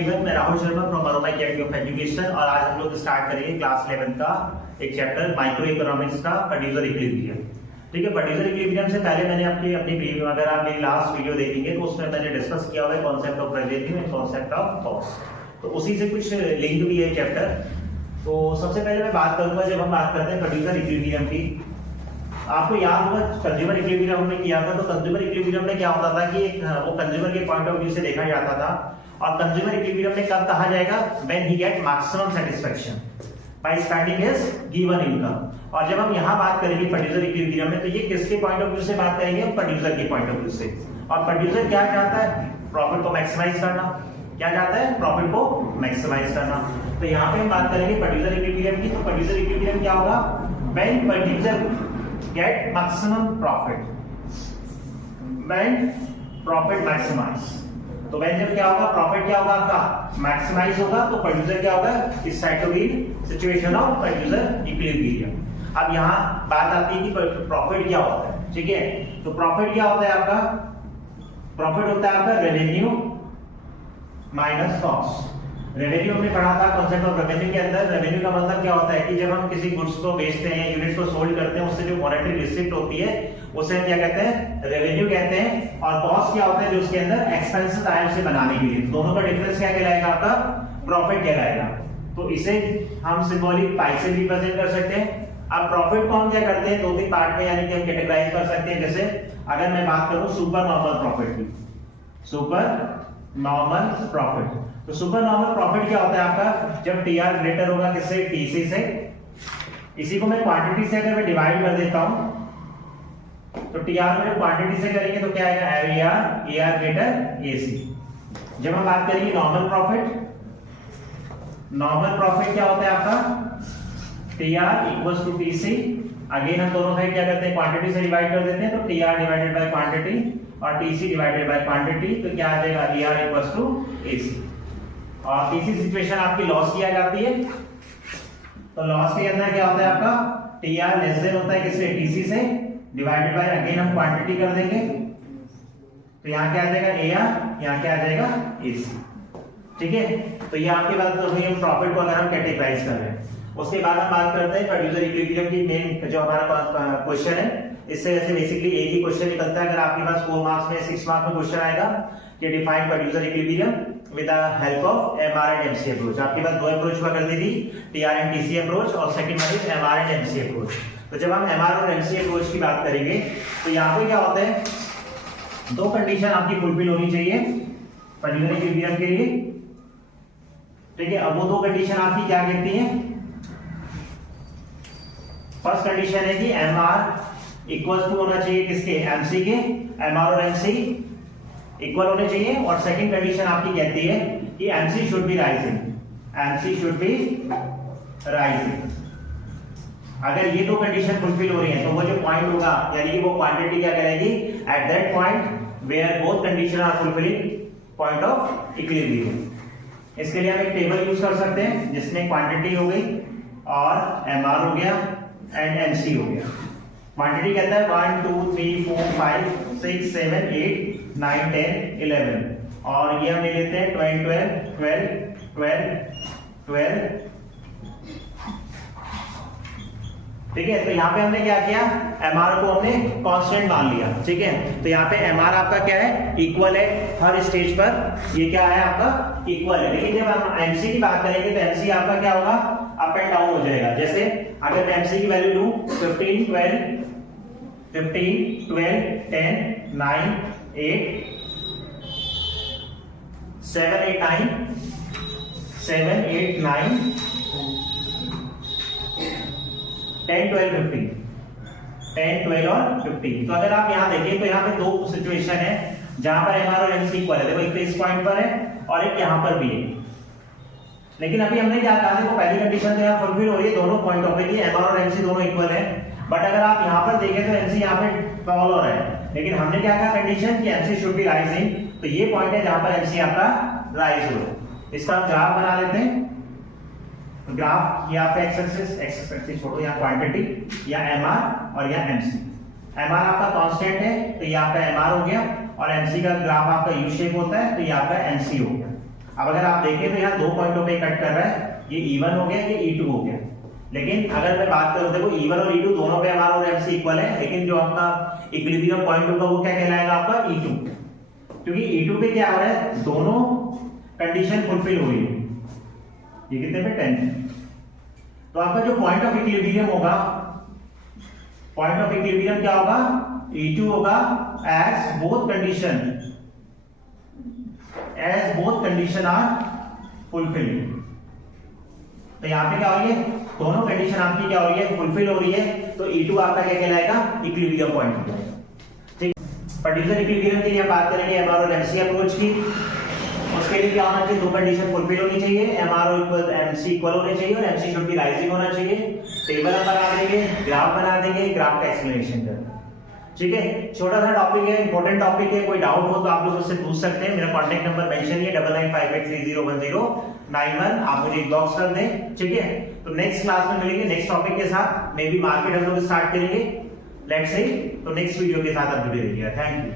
Everyone, मैं Rahul Sharma from Baroda academy of education और आज हम लोग स्टार्ट करेंगे क्लास 11 का एक चैप्टर माइक्रो इकोनॉमिक्स का प्रोड्यूसर इक्विलिब्रियम। ठीक है, प्रोड्यूसर इक्विलिब्रियम से पहले मैंने अपनी अगर आप मेरी लास्ट वीडियो देखेंगे तो उसमें मैंने डिस्कस किया हुआ है concept of revenue and concept of cost, तो उसी से कुछ लिंक भी है चैप्टर। तो सबसे पहले मैं बात करूंगा, जब हम बात करते हैं प्रोड्यूसर इक्विलिब्रियम की, आपको याद होगा कंज्यूमर इक्विलिब्रियम हमने किया था। तो कंज्यूमर इक्विलिब्रियम में क्या होता था कि वो कंज्यूमर के पॉइंट ऑफ व्यू से देखा जाता था, और कंज्यूमर इक्विलिब्रियम में कब कहा जाएगा, when he get maximum satisfaction by spending his given income. और जब हम यहाँ बात करेंगे प्रोड्यूसर इक्विलिब्रियम में, तो ये किसके पॉइंट ऑफ व्यू से बात करेंगे, प्रोड्यूसर के पॉइंट ऑफ व्यू से। और प्रोड्यूसर क्या चाहता है, प्रॉफिट को मैक्सिमाइज करना। क्या चाहता है, प्रॉफिट को मैक्सिमाइज करना। तो यहाँ पे हम बात करेंगे प्रोड्यूसर इक्विलिब्रियम की। तो प्रोड्यूसर इक्विलिब्रियम क्या होगा, when producer get maximum profit when profit maximize। तो when जब क्या होगा, प्रॉफिट क्या होगा आपका मैक्सिमाइज होगा, तो प्रोड्यूसर क्या होगा, इस side to be situation of producer equilibrium. अब यहाँ बात आती है कि प्रॉफिट क्या होता है। ठीक है, तो प्रॉफिट क्या होता है आपका, प्रॉफिट होता है आपका रेवेन्यू माइनस कॉस्ट। रेवेन्यू हमने पढ़ा था कॉन्सेप्ट ऑफ रेवेन्यू के अंदर। रेवेन्यू का मतलब क्या होता है कि जब हम किसी गुड्स को बेचते हैं, यूनिट्स को सोल्ड करते हैं, उससे जो मॉनेटरी रिसीप्ट होती है उसे हम क्या कहते हैं, रेवेन्यू कहते हैं। और कॉस्ट क्या होता है, जो उसके अंदर एक्सपेंसेस आए उसे बनाने के लिए। दोनों का डिफरेंस क्या कहलाएगा, आपका प्रॉफिट कहलाएगा। तो इसे हम सिंबॉलिक पाई से रिप्रेजेंट कर सकते हैं। अब प्रॉफिट को हम क्या करते हैं, दो तीन पार्ट में यानी कि हम कैटेगराइज कर सकते हैं। जैसे अगर मैं बात करूं सुपर नॉर्मल प्रॉफिट की, सुपर नॉर्मल प्रॉफिट। तो सुपर नॉर्मल प्रॉफिट क्या होता है आपका, जब टीआर ग्रेटर होगा किससे, टीसी से। इसी को मैं क्वांटिटी से अगर मैं डिवाइड कर देता हूं, तो टीआर में क्वांटिटी से करेंगे तो क्या आएगा, एआर, एआर ग्रेटर एसी। जब हम बात करेंगे नॉर्मल प्रॉफिट, नॉर्मल प्रॉफिट क्या होता है आपका, TR equals to TC. Again हम दोनों साइड क्या करते हैं, क्वांटिटी से डिवाइड कर देते हैं। तो टीआर डिवाइडेड बाय क्वांटिटी और टीसी डिवाइडेड बाय क्वांटिटी, तो क्या आ जाएगा, एआर इक्वल्स टू एसी। और तीसरी सिचुएशन आपकी लॉस की आ जाती है। तो लॉस के अंदर क्या होता है आपका, टीआर लेस देन होता है किससे, टीसी से, डिवाइडेड बाय अगेन हम क्वांटिटी कर देंगे। तो यहाँ क्या आ जाएगा, एआर, यहाँ क्या आ जाएगा, एसी। ठीक है, तो ये आपकी बात तो हुई हम प्रॉफिट को अगर हम कैटेगराइज कर रहे हैं। उसके बाद हम बात करते हैं प्रोड्यूसर इक्विलिब्रियम की मेन जो हमारा क्वेश्चन है। इससे ऐसे बेसिकली एक ही क्वेश्चन निकलता है। अगर आपके पास 4 मार्क्स में 6 मार्क्स में क्वेश्चन आएगा कि define producer equilibrium with the help of MR and MC approach. आपके पास दो अप्रोच हुआ करती थी, टीआर एंड टीसी अप्रोच, और second one is MR and MC approach. तो जब हम एमआर और एमसी अप्रोच की बात करेंगे, तो यहाँ पे क्या होता है, दो कंडीशन आपकी फुलफिल होनी चाहिए प्रोड्यूसर इक्विलिब्रियम के लिए। ठीक है, अब वो दो कंडीशन आपकी क्या कहती हैं, फर्स्ट कंडीशन है कि एमआर इक्वल टू होना चाहिए किसके, एमसी के। एमआर और एमसी इक्वल होने चाहिए। और सेकंड कंडीशन आपकी कहती है कि MC should be rising, MC should be rising. अगर ये दो कंडीशन फुलफिल हो रही है, तो वो जो पॉइंट होगा यानी कि वो क्वांटिटी क्या कहलाएगी, at that point where both condition are fulfilling point of equilibrium. इसके लिए हम एक टेबल यूज कर सकते हैं जिसमें क्वांटिटी हो गई और एमआर हो गया एंड एमसी हो गया। क्वांटिटी कहता है 1 2 3 4 5 6 7 8 9 10 11, और ये हम ले लेते हैं 12 12 12 12। ठीक है, तो यहाँ पे हमने क्या किया, एमआर को हमने कांस्टेंट मान लिया। ठीक है, तो यहाँ पे एमआर आपका क्या है, इक्वल है हर स्टेज पर, ये क्या है आपका इक्वल है। लेकिन जब हम एमसी की बात करेंगे तो एमसी आपका क्या होगा, अप एंड डाउन हो जाएगा। जैसे अगर मैं एमसी की वैल्यू लूं 15 12 15 12 10 9 8 7 8 9 7 8 9 10 12 15 10 12 और 15। तो अगर आप यहाँ देखें तो यहाँ पे दो सिचुएशन है जहां पर एमआर और एमसी इक्वल है। देखो एक इस पॉइंट पर है और एक यहाँ पर भी है। लेकिन अभी हमने क्या कहा, देखो पहली कंडीशन तो यहाँ फुलफिल हो रही है, दोनों पॉइंट ऑफ व्यू एमआर और एमसी दोनों इक्वल है। बट अगर आप यहाँ पर देखें तो एमसी यहाँ पे फॉल हो रहा है। लेकिन हमने क्या कहा कंडीशन कि एमसी शुड बी राइजिंग, तो ये पॉइंट है जहां पर एमसी आपका राइज हो रहा है। इसका हम ग्राफ बना लेते हैं। ग्राफ यहाँ पे एक्स एक्सिस छोड़ो, यहाँ क्वांटिटी, या एमआर और या एमसी। एमआर आपका कांस्टेंट है तो ये आपका एमआर हो गया, और एमसी का ग्राफ आपका यू शेप होता है तो ये आपका एमसी हो गया। अब अगर आप देखें तो यहाँ 2 पॉइंटों पे कट कर रहा है, ये E1 हो गया, ये E2 हो गया। लेकिन अगर मैं बात करूं, देखो E1 और E2 दोनों पे MR और MC इक्वल है, लेकिन जो आपका इक्विलिब्रियम पॉइंट होगा वो क्या कहलाएगा आपका E2, क्योंकि E2 पे क्या हो रहा है, दोनों कंडीशन फुलफिल हो रही है। ये कितने पे 10। तो आपका जो पॉइंट ऑफ इक्विलिब्रियम होगा, पॉइंट ऑफ इक्विलिब्रियम क्या होगा, E2 होगा as both condition are fulfilled. तो यहाँ पे क्या हो रही है, दोनों कंडीशन आपकी क्या हो रही है, फुलफिल हो रही है, तो E2 आपका क्या कहलाएगा, इक्विलिब्रियम पॉइंट। ठीक, पर्टिकुलर इक्विलिब्रियम के लिए बात करेंगे MR और MC अप्रोच की। उसके लिए क्या होना चाहिए, 2 कंडीशन फुलफिल होनी चाहिए, MR और MC इक्वल होने चाहिए और MC शुड बी राइजिंग होना चाहिए। टेबल हम बना देंगे, ग्राफ बना देंगे, ग्राफ का एक्सप्लेनेशन करेंगे। ठीक है, छोटा सा टॉपिक है, इंपॉर्टेंट टॉपिक है, कोई डाउट हो तो आप लोग मुझसे पूछ सकते हैं। मेरा कांटेक्ट नंबर मेंशन है 9958301091, आप मुझे इनबॉक्स कर दें। ठीक है, तो नेक्स्ट क्लास में मिलेंगे नेक्स्ट टॉपिक के साथ, मे बी मार्केट हम लोग स्टार्ट करेंगे, लेट्स सी। तो नेक्स्ट वीडियो के साथ आप जुड़े रहिएगा। Thank you.